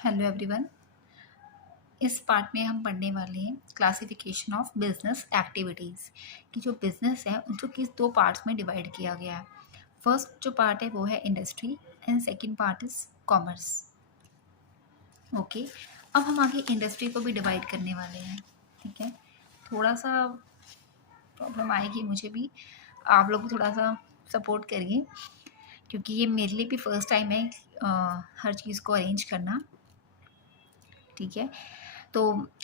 Hello everyone. इस part में हम पढ़ने वाले हैं क्लासिफिकेशन ऑफ बिजनेस एक्टिविटीज़ कि जो बिजनेस है उनको किस दो पार्ट्स में डिवाइड किया गया है। फर्स्ट जो पार्ट है वो है industry and second part is commerce. Okay, अब हम आगे इंडस्ट्री को भी डिवाइड करने वाले हैं। ठीक है, थोड़ा सा प्रॉब्लम आएगी मुझे भी, आप लोग भी थोड़ा सा सपोर्ट करिए क्योंकि ये मेरे लिए भी फर्स्ट टाइम है हर चीज़ को अरेंज करना। ठीक है, तो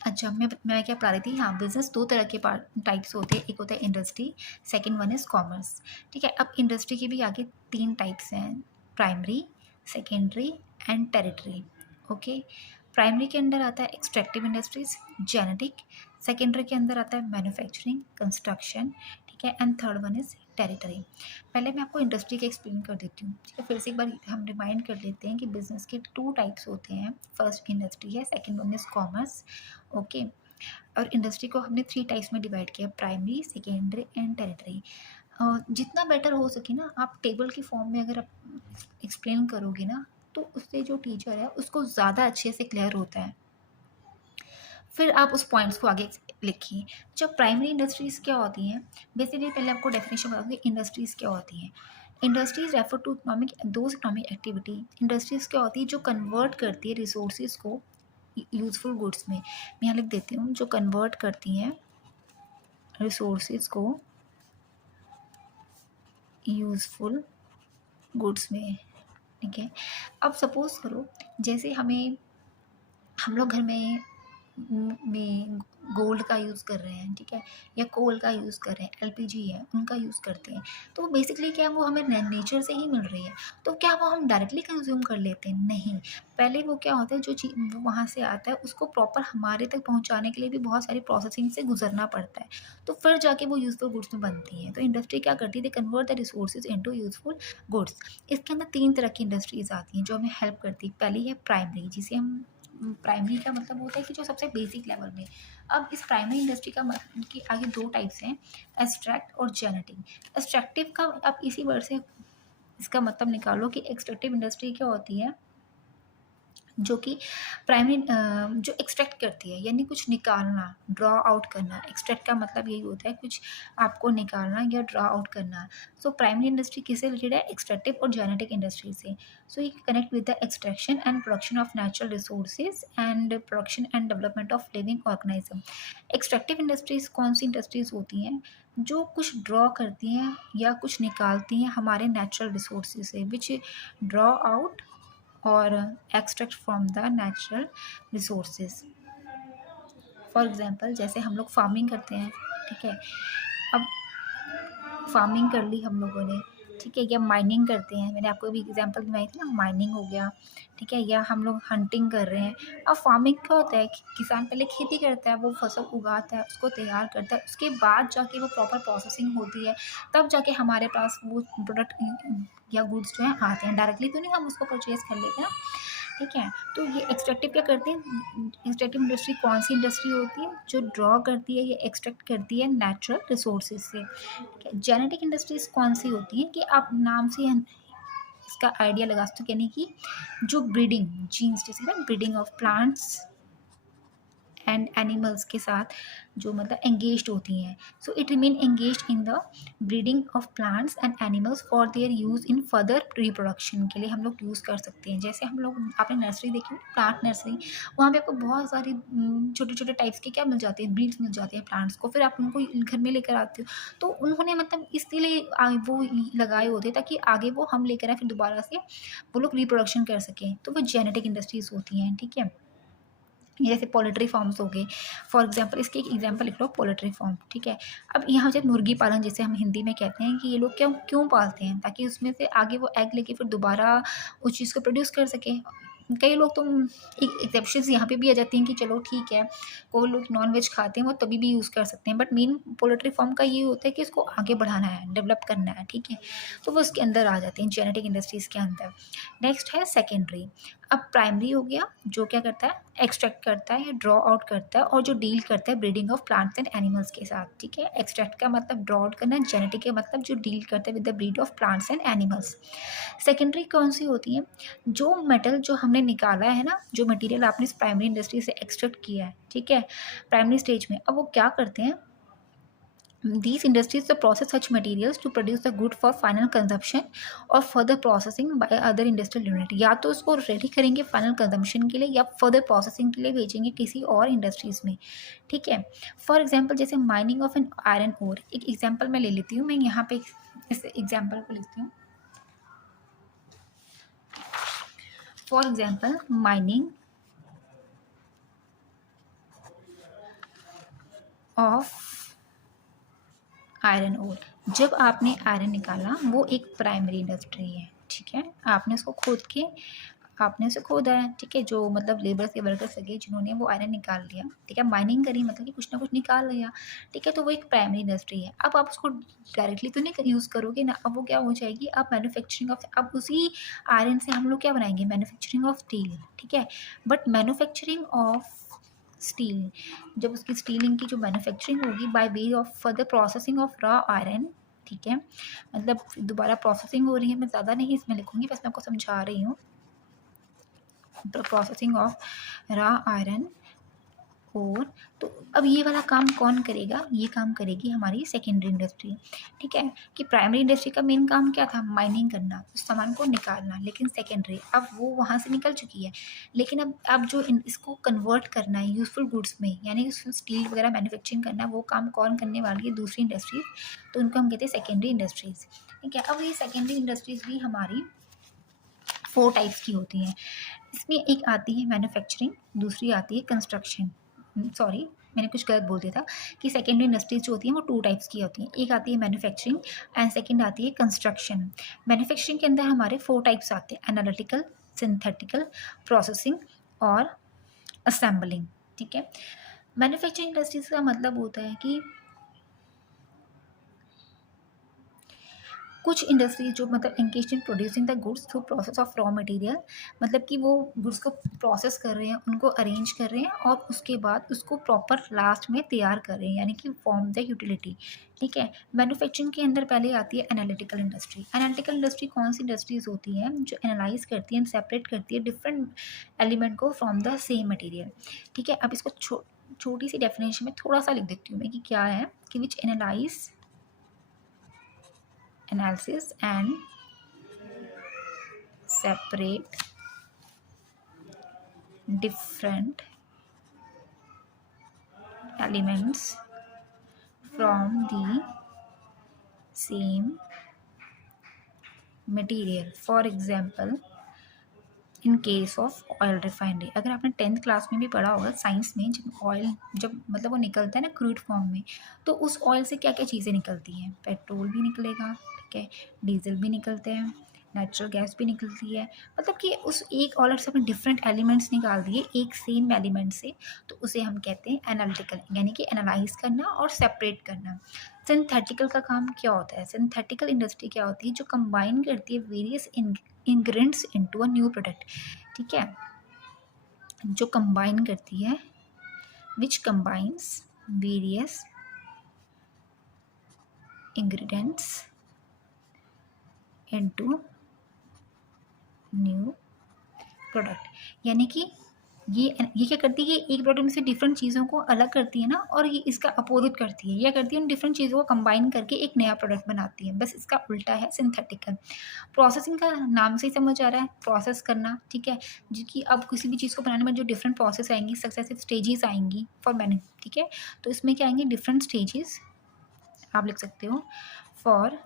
अच्छा मैं क्या पढ़ा रही थी। हाँ, बिजनेस दो तरह के पार्ट टाइप्स होते हैं, एक होता है industry, second one is commerce. ठीक है, अब इंडस्ट्री के भी आगे तीन टाइप्स हैं, primary, secondary and territory. Okay, primary के अंदर आता है एक्सट्रैक्टिव इंडस्ट्रीज, जेनेटिक। सेकेंडरी के अंदर आता है मैन्युफैक्चरिंग, कंस्ट्रक्शन। ठीक है, and third one is territory. पहले मैं आपको इंडस्ट्री के एक्सप्लेन कर देती हूँ। ठीक है, फिर से एक बार हम रिमाइंड कर लेते हैं कि बिजनेस के टू टाइप्स होते हैं। फर्स्ट इंडस्ट्री है, second one is commerce. Okay, और इंडस्ट्री को हमने थ्री टाइप्स में डिवाइड किया, प्राइमरी, सेकेंडरी एंड टेरिटरी। जितना बेटर हो सके ना, आप टेबल की फॉर्म में अगर आप एक्सप्लेन करोगे ना, तो उससे जो टीचर है उसको ज़्यादा अच्छे से क्लियर होता है। फिर आप उस पॉइंट्स को आगे लिखिए। जब प्राइमरी इंडस्ट्रीज़ क्या होती हैं, बेसिकली पहले आपको डेफिनेशन बताऊँगी इंडस्ट्रीज़ क्या होती हैं। Industries refer to economic those economic activity. Industries क्या होती है, जो कन्वर्ट करती है रिसोर्सेज को यूजफुल गुड्स में। मैं यहाँ लिख देती हूँ, जो कन्वर्ट करती हैं रिसोर्सेज को यूजफुल गुड्स में। ठीक है, अब सपोज करो जैसे हम लोग घर में गोल्ड का यूज़ कर रहे हैं, ठीक है, या कोल का यूज़ कर रहे हैं, एलपीजी है उनका यूज़ करते हैं। तो बेसिकली क्या वो हमें नेचर से ही मिल रही है, तो क्या वो हम डायरेक्टली कंज्यूम कर लेते हैं? नहीं, पहले वो क्या होता है, जो चीज़ वो वहाँ से आता है उसको प्रॉपर हमारे तक पहुँचाने के लिए भी बहुत सारी प्रोसेसिंग से गुजरना पड़ता है, तो फिर जाके वो यूज़फुल गुड्स में बनती है। तो इंडस्ट्री क्या करती है, they convert the resources into useful goods. इसके अंदर तीन तरह की इंडस्ट्रीज आती हैं जो हमें हेल्प करती है। पहली है प्राइमरी, जिसे हम प्राइमरी का मतलब होता है कि जो सबसे बेसिक लेवल में। अब इस प्राइमरी इंडस्ट्री का मतलब कि आगे दो टाइप्स हैं, एक्सट्रैक्ट और जेनेटिक। एक्सट्रैक्टिव का आप इसी वर्ड से इसका मतलब निकालो कि एक्सट्रैक्टिव इंडस्ट्री क्या होती है, जो कि प्राइमरी जो एक्सट्रैक्ट करती है, यानी कुछ निकालना, ड्रॉ आउट करना। एक्सट्रैक्ट का मतलब यही होता है कुछ आपको निकालना या ड्रॉ आउट करना। सो प्राइमरी इंडस्ट्री किससे रिलेटेड है, एक्सट्रैक्टिव और जेनेटिक इंडस्ट्री से। सो ये connect with the extraction and production of natural resources and production and development of living organism. Extractive industries कौन सी इंडस्ट्रीज होती हैं, जो कुछ ड्रॉ करती हैं या कुछ निकालती हैं हमारे नेचुरल रिसोर्सेज से, विच ड्रॉ आउट और extract from the natural resources. For example जैसे हम लोग फार्मिंग करते हैं, ठीक है, अब फार्मिंग कर ली हम लोगों ने, ठीक है, या माइनिंग करते हैं, मैंने आपको भी एग्जांपल दिखाई थी ना, माइनिंग हो गया, ठीक है, या हम लोग हंटिंग कर रहे हैं। अब फार्मिंग क्या होता है, किसान पहले खेती करता है, वो फसल उगाता है, उसको तैयार करता है, उसके बाद जाके वो प्रॉपर प्रोसेसिंग होती है, तब जाके हमारे पास वो प्रोडक्ट या गुड्स जो हैं आते हैं। डायरेक्टली तो नहीं हम उसको परचेज कर लेते हैं, ठीक है। तो ये एक्सट्रैक्टिव क्या करते हैं, एक्सट्रैक्टिव इंडस्ट्री कौन सी इंडस्ट्री होती है, जो ड्रॉ करती है या एक्सट्रैक्ट करती है नेचुरल रिसोर्सेज से, ठीक है। जेनेटिक इंडस्ट्रीज कौन सी होती है, कि आप नाम से इसका आइडिया लगा सकते हो, यानी कि जो ब्रीडिंग जीन्स, जैसे ना breeding of plants and animals के साथ जो मतलब एंगेज्ड होती हैं। So it remain engaged in the breeding of plants and animals for their use in further reproduction, के लिए हम लोग यूज़ कर सकते हैं। जैसे हम लोग, आपने नर्सरी देखी, प्लांट नर्सरी, वहाँ पे आपको बहुत सारी छोटे छोटे टाइप्स के क्या मिल जाते हैं, ब्रीड्स मिल जाते हैं प्लांट्स को, फिर आप उनको घर में लेकर आते हो। तो उन्होंने मतलब इसलिए वो लगाए होते ताकि आगे वो हम लेकर आए, फिर दोबारा से वो लोग रिप्रोडक्शन कर सकें। तो वो जेनेटिक इंडस्ट्रीज होती हैं, ठीक है। जैसे पोल्ट्री फार्म्स हो गए, फॉर एग्जांपल, इसके एक एग्जांपल लिख लो, पोल्ट्री फार्म, ठीक है। अब यहाँ जब मुर्गी पालन, जैसे हम हिंदी में कहते हैं कि ये लोग क्यों क्यों पालते हैं, ताकि उसमें से आगे वो एग लेके फिर दोबारा उस चीज़ को प्रोड्यूस कर सके। कई लोग तो एक एक्सेप्शंस यहाँ पे भी आ जाती हैं कि चलो ठीक है, कोई लोग नॉन वेज खाते हैं वो तभी भी यूज़ कर सकते हैं, बट मेन पोल्ट्री फार्म का ये होता है कि इसको आगे बढ़ाना है, डेवलप करना है, ठीक है। तो वो उसके अंदर आ जाते हैं, जेनेटिक इंडस्ट्रीज़ के अंदर। नेक्स्ट है सेकेंडरी। अब प्राइमरी हो गया जो क्या करता है, एक्सट्रैक्ट करता है या ड्रॉ आउट करता है, और जो डील करता है breeding of plants and animals के साथ, ठीक है। एक्सट्रैक्ट का मतलब ड्रॉ आउट करना, जेनेटिक का मतलब जो डील करता है with the breed of plants and animals. Secondary कौन सी होती है, जो मेटल जो हमने निकाला है ना, जो मटेरियल आपने इस प्राइमरी इंडस्ट्री से एक्सट्रैक्ट किया है, ठीक है, प्राइमरी स्टेज में, अब वो क्या करते हैं, these industries to process such materials to produce the good for final consumption और further processing by other industrial unit। या तो उसको रेडी करेंगे फाइनल कंजम्पशन के लिए या फर्दर प्रोसेसिंग के लिए भेजेंगे किसी और इंडस्ट्रीज में, ठीक है। फॉर एग्जांपल जैसे mining of an iron ore, एक एग्जांपल मैं ले लेती हूँ, मैं यहाँ पे इस एग्जांपल को लिखती हूँ। For example mining of iron ore, जब आपने आयरन निकाला वो एक प्राइमरी इंडस्ट्री है, ठीक है। आपने उसको खोद के, आपने उसे खोदा है, ठीक है, जो मतलब लेबर्स के वर्कर्स लगे जिन्होंने वो आयरन निकाल लिया, ठीक है, माइनिंग करी मतलब कि कुछ ना कुछ निकाल लिया, ठीक है, तो वो एक प्राइमरी इंडस्ट्री है। अब आप उसको डायरेक्टली तो नहीं यूज़ करोगे ना, अब वो क्या हो जाएगी, अब मैन्युफैक्चरिंग ऑफ, अब उसी आयरन से हम लोग क्या बनाएंगे, मैन्युफैक्चरिंग ऑफ स्टील, ठीक है। बट मैन्युफैक्चरिंग ऑफ स्टील, जब उसकी स्टीलिंग की जो मैन्युफैक्चरिंग होगी by way of further processing of raw iron, ठीक है, मतलब दोबारा प्रोसेसिंग हो रही है, मैं ज़्यादा नहीं इसमें लिखूंगी, बस मैं आपको समझा रही हूँ। प्रोसेसिंग ऑफ रॉ आयरन और, तो अब ये वाला काम कौन करेगा, ये काम करेगी हमारी सेकेंडरी इंडस्ट्री, ठीक है। कि प्राइमरी इंडस्ट्री का मेन काम क्या था, माइनिंग करना, उस सामान को निकालना, लेकिन सेकेंडरी अब वो वहाँ से निकल चुकी है, लेकिन अब जो इसको कन्वर्ट करना है यूजफुल गुड्स में, यानी स्टील वगैरह मैन्युफैक्चरिंग करना है, वो काम कौन करने वाली है, दूसरी इंडस्ट्रीज, तो उनको हम कहते हैं सेकेंडरी इंडस्ट्रीज, ठीक है। अब ये सेकेंडरी इंडस्ट्रीज भी हमारी 4 टाइप्स की होती हैं। इसमें एक आती है मैन्युफैक्चरिंग, दूसरी आती है कंस्ट्रक्शन, सॉरी मैंने कुछ गलत बोल दिया था, कि सेकेंडरी इंडस्ट्रीज जो होती हैं वो 2 टाइप्स की होती हैं, एक आती है मैन्युफैक्चरिंग एंड सेकंड आती है कंस्ट्रक्शन। मैन्युफैक्चरिंग के अंदर हमारे 4 टाइप्स आते हैं, एनालिटिकल, सिंथेटिकल, प्रोसेसिंग और असेंबलिंग, ठीक है। मैन्युफैक्चरिंग इंडस्ट्रीज का मतलब होता है कि कुछ इंडस्ट्री जो मतलब engage in producing the goods through process of raw material, मतलब कि वो गुड्स को प्रोसेस कर रहे हैं, उनको अरेंज कर रहे हैं और उसके बाद उसको प्रॉपर लास्ट में तैयार कर रहे हैं, यानी कि फॉर्म द यूटिलिटी, ठीक है। मैन्युफैक्चरिंग के अंदर पहले आती है एनालिटिकल इंडस्ट्री। एनालिटिकल इंडस्ट्री कौन सी इंडस्ट्रीज होती है, जो एनालाइज करती है, सेपरेट करती है डिफरेंट एलिमेंट को फ्रॉम द सेम मटीरियल, ठीक है। अब इसको छोटी सी डेफिनेशन में थोड़ा सा लिख देती हूँ मैं कि क्या है, कि विच analyse analysis and separate different elements from the same material। For example, in case of oil refinery, अगर आपने 10th क्लास में भी पढ़ा होगा साइंस में, जब ऑयल जब मतलब वो निकलता है ना क्रूड फॉर्म में, तो उस ऑयल से क्या क्या चीज़ें निकलती हैं, पेट्रोल भी निकलेगा, ठीक है, डीजल भी निकलते हैं, नेचुरल गैस भी निकलती है, मतलब कि उस एक ऑयल से अपने डिफरेंट एलिमेंट्स निकाल दिए एक सेम एलिमेंट से, तो उसे हम कहते हैं एनालिटिकल, यानी कि एनालाइज करना और सेपरेट करना। सिंथेटिकल का काम क्या होता है, सिंथेटिकल इंडस्ट्री क्या होती है, जो कंबाइन करती है various ingredients into a new product, ठीक है, जो कंबाइन करती है, which combines various ingredients into new product, यानी कि ये क्या करती है, एक प्रोडक्ट में से डिफरेंट चीज़ों को अलग करती है ना, और ये इसका अपोजिट करती है, यह करती है उन डिफरेंट चीज़ों को कंबाइन करके एक नया प्रोडक्ट बनाती है, बस इसका उल्टा है सिंथेटिकल। प्रोसेसिंग का नाम से ही समझ आ रहा है, प्रोसेस करना, ठीक है, जिसकी अब किसी भी चीज़ को बनाने में जो डिफरेंट प्रोसेस आएंगी, सक्सेसिव स्टेजेस आएंगी फॉर मैन्यू, ठीक है, तो इसमें क्या आएंगे, डिफरेंट स्टेजेस आप लिख सकते हो फॉर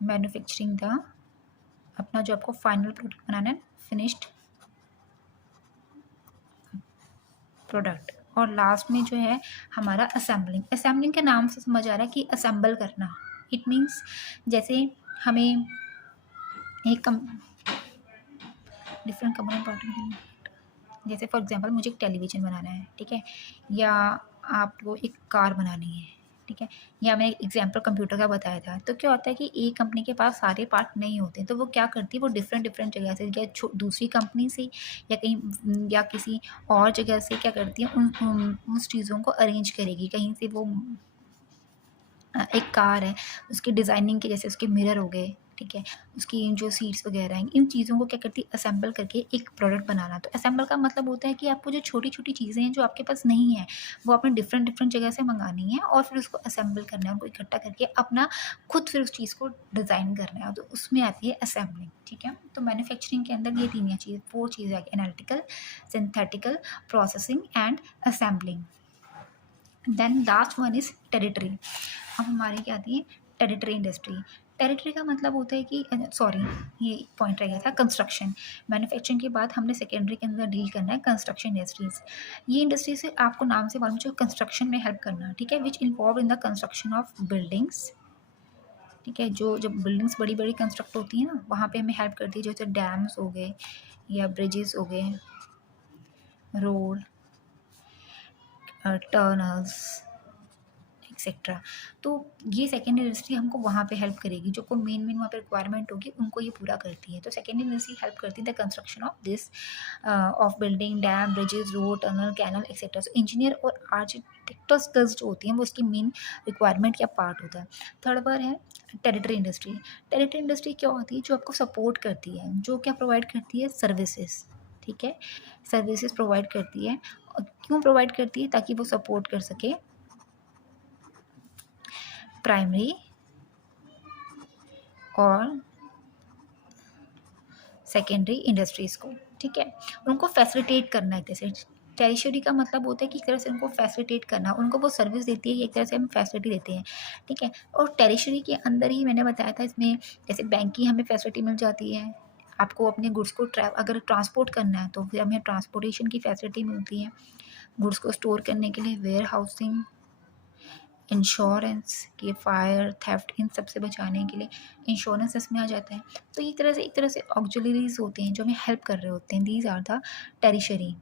मैन्युफैक्चरिंग द, अपना जो आपको फाइनल प्रोडक्ट बनाना है, फिनिश्ड प्रोडक्ट, और लास्ट में जो है हमारा असेंबलिंग। असेंबलिंग के नाम से समझ आ रहा है कि असेंबल करना, इट मीन्स जैसे हमें एक डिफरेंट कंपोनेंट, जैसे फॉर एग्जांपल मुझे एक टेलीविज़न बनाना है, ठीक है, या आपको एक कार बनानी है, ठीक है। या मैंने एग्जाम्पल कंप्यूटर का बताया था। तो क्या होता है कि एक कंपनी के पास सारे पार्ट नहीं होते, तो वो क्या करती है, वो डिफरेंट डिफरेंट जगह से या दूसरी कंपनी से या कहीं या किसी और जगह से क्या करती है, उस चीज़ों को अरेंज करेगी। कहीं से वो एक कार है, उसकी डिज़ाइनिंग के जैसे उसके मिरर हो गए, ठीक है, उसकी जो सीट्स वगैरह हैं, इन चीज़ों को क्या करती है, असेंबल करके एक प्रोडक्ट बनाना। तो असेंबल का मतलब होता है कि आपको जो छोटी-छोटी चीज़ें हैं जो आपके पास नहीं है, वो आपने डिफरेंट डिफरेंट जगह से मँगानी है और फिर उसको असेंबल करना है, उनको इकट्ठा करके अपना खुद फिर उस चीज़ को डिज़ाइन करना है। तो उसमें आती है असेंबलिंग, ठीक है। तो मैन्युफैक्चरिंग के अंदर ये 3 चीज़ 4 चीज़ें आ गई, analytical, synthetical, processing and assembling. Then last one is tertiary. अब हमारी क्या आती है, टेरिटरी इंडस्ट्री। टेरिटरी का मतलब होता है कि सॉरी, ये पॉइंट रह गया था, कंस्ट्रक्शन। मैन्युफैक्चरिंग के बाद हमने सेकेंडरी के अंदर डील करना है कंस्ट्रक्शन इंडस्ट्रीज। ये इंडस्ट्री से आपको नाम से मालूम, जो कंस्ट्रक्शन में हेल्प करना, ठीक है, which involve in the construction of buildings, ठीक है। जो जब बिल्डिंग्स बड़ी बड़ी कंस्ट्रक्ट होती है ना, वहाँ पे हमें हेल्प करती है, जैसे डैम्स हो गए या ब्रिजेस हो गए, रोड, टर्नल्स एक्सेट्रा। तो ये सेकेंडरी इंडस्ट्री हमको वहाँ पे हेल्प करेगी, जो को मेन मेन वहाँ पे रिक्वायरमेंट होगी उनको ये पूरा करती है। तो सेकेंडरी इंडस्ट्री हेल्प करती है the construction of this of building, dam, bridges, road, tunnel, canal etcetera. So engineer और आर्किटेक्टर स्किल्स जो होती हैं वो इसकी मेन रिक्वायरमेंट या पार्ट होता है। थर्ड पर है टेरिटरी इंडस्ट्री। टेरिटरी इंडस्ट्री क्या होती है, जो आपको सपोर्ट करती है, जो क्या प्रोवाइड करती है, सर्विसेज, ठीक है, सर्विसेज प्रोवाइड करती है। और क्यों प्रोवाइड करती है, ताकि वो सपोर्ट कर सके प्राइमरी और सेकेंडरी इंडस्ट्रीज़ को, ठीक है। उनको फैसिलिटेट करना है, जैसे टेरिशरी का मतलब होता है कि एक तरह से उनको फैसिलिटेट करना, उनको वो सर्विस देती है, एक तरह से हम फैसिलिटी देते हैं, ठीक है। और टेरिशरी के अंदर ही मैंने बताया था, इसमें जैसे बैंक की हमें फैसिलिटी मिल जाती है, आपको अपने गुड्स को अगर ट्रांसपोर्ट करना है तो फिर हमें ट्रांसपोर्टेशन की फैसिलिटी मिलती है, गुड्स को स्टोर करने के लिए वेयर हाउसिंग, इंश्योरेंस कि फायर थेफ्ट इन सब से बचाने के लिए इंश्योरेंस इसमें आ जाता है। तो एक तरह से ऑक्सिलरीज होते हैं जो हमें हेल्प कर रहे होते हैं, दीज आर द टेरिशरी,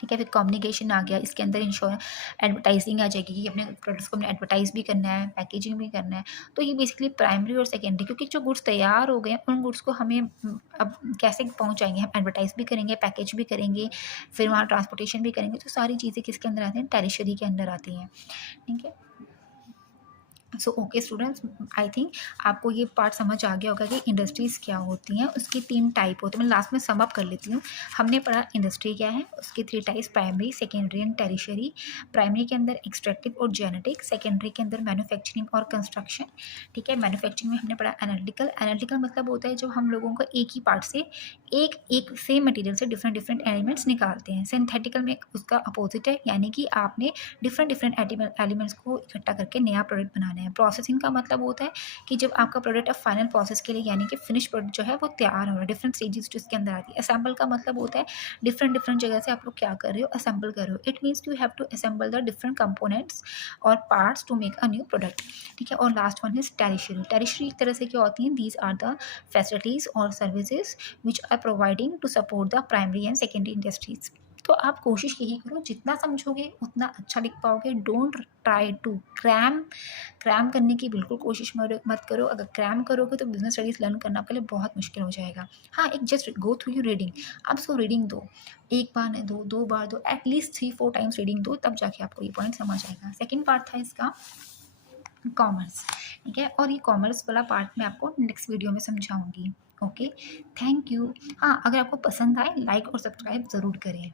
ठीक है। फिर कम्युनिकेशन आ गया, इसके अंदर इंश्योरेंस, एडवर्टाइजिंग आ जाएगी कि अपने प्रोडक्ट्स को हमने एडवर्टाइज भी करना है, पैकेजिंग भी करना है। तो ये बेसिकली प्राइमरी और सेकेंडरी, क्योंकि जो गुड्स तैयार हो गए हैं उन गुड्स को हमें अब कैसे पहुंचाएंगे, हम एडवर्टाइज भी करेंगे, पैकेज भी करेंगे, फिर वहाँ ट्रांसपोर्टेशन भी करेंगे। तो सारी चीज़ें किसके अंदर आती हैं, टेरिशरी के अंदर आती हैं, ठीक है। So okay students, I think आपको ये पार्ट समझ आ गया होगा कि इंडस्ट्रीज़ क्या होती हैं, उसकी 3 टाइप होती हैं। मैं लास्ट में सम अप कर लेती हूँ। हमने पढ़ा इंडस्ट्री क्या है, उसके 3 types, primary, secondary and tertiary. Primary के अंदर एक्सट्रैक्टिव और जेनेटिक, सेकेंडरी के अंदर मैन्युफैक्चरिंग और कंस्ट्रक्शन, ठीक है। मैन्युफैक्चरिंग में हमने पढ़ा एनालिटिकल। एनालिटिकल मतलब होता है जब हम लोगों को एक ही पार्ट से एक सेम मटेरियल से डिफरेंट डिफरेंट एलिमेंट्स निकालते हैं। सिंथेटिकल में उसका अपोजिट है, यानी कि आपने डिफरेंट डिफरेंट एलिमेंट्स को इकट्ठा करके नया प्रोडक्ट बनाना है। प्रोसेसिंग का मतलब होता है कि जब आपका प्रोडक्ट अब फाइनल प्रोसेस के लिए, यानी कि फिनिश प्रोडक्ट जो है वो तैयार हो रहा है, डिफरेंट स्टेजेस जो इसके अंदर आती है। असेंबल का मतलब होता है डिफरेंट डिफरेंट जगह से आप लोग क्या कर रहे हो, असेंबल कर रहे हो। It means you have to assemble the different components और parts to make a new product, ठीक है। और last one is tertiary. Tertiary एक तरह से क्या होती हैं, दीज आर द फैसिलिटीज और services which are providing to support the primary and secondary industries. तो आप कोशिश यही करो, जितना समझोगे उतना अच्छा लिख पाओगे। Don't try to cram, cram करने की बिल्कुल कोशिश मत करो। अगर क्रैम करोगे तो बिजनेस स्टडीज़ लर्न करना आपके लिए बहुत मुश्किल हो जाएगा। हाँ, एक just go through you reading, आप उसको रीडिंग दो, एक बार नहीं दो, 2 बार दो, एटलीस्ट 3-4 टाइम्स रीडिंग दो, तब जाके आपको ये पॉइंट समझ आएगा। सेकेंड पार्ट था इसका कॉमर्स, ठीक है। और ये कॉमर्स वाला पार्ट मैं आपको नेक्स्ट वीडियो में समझाऊंगी। Okay, thank you. हाँ, अगर आपको पसंद आए लाइक और सब्सक्राइब ज़रूर करें।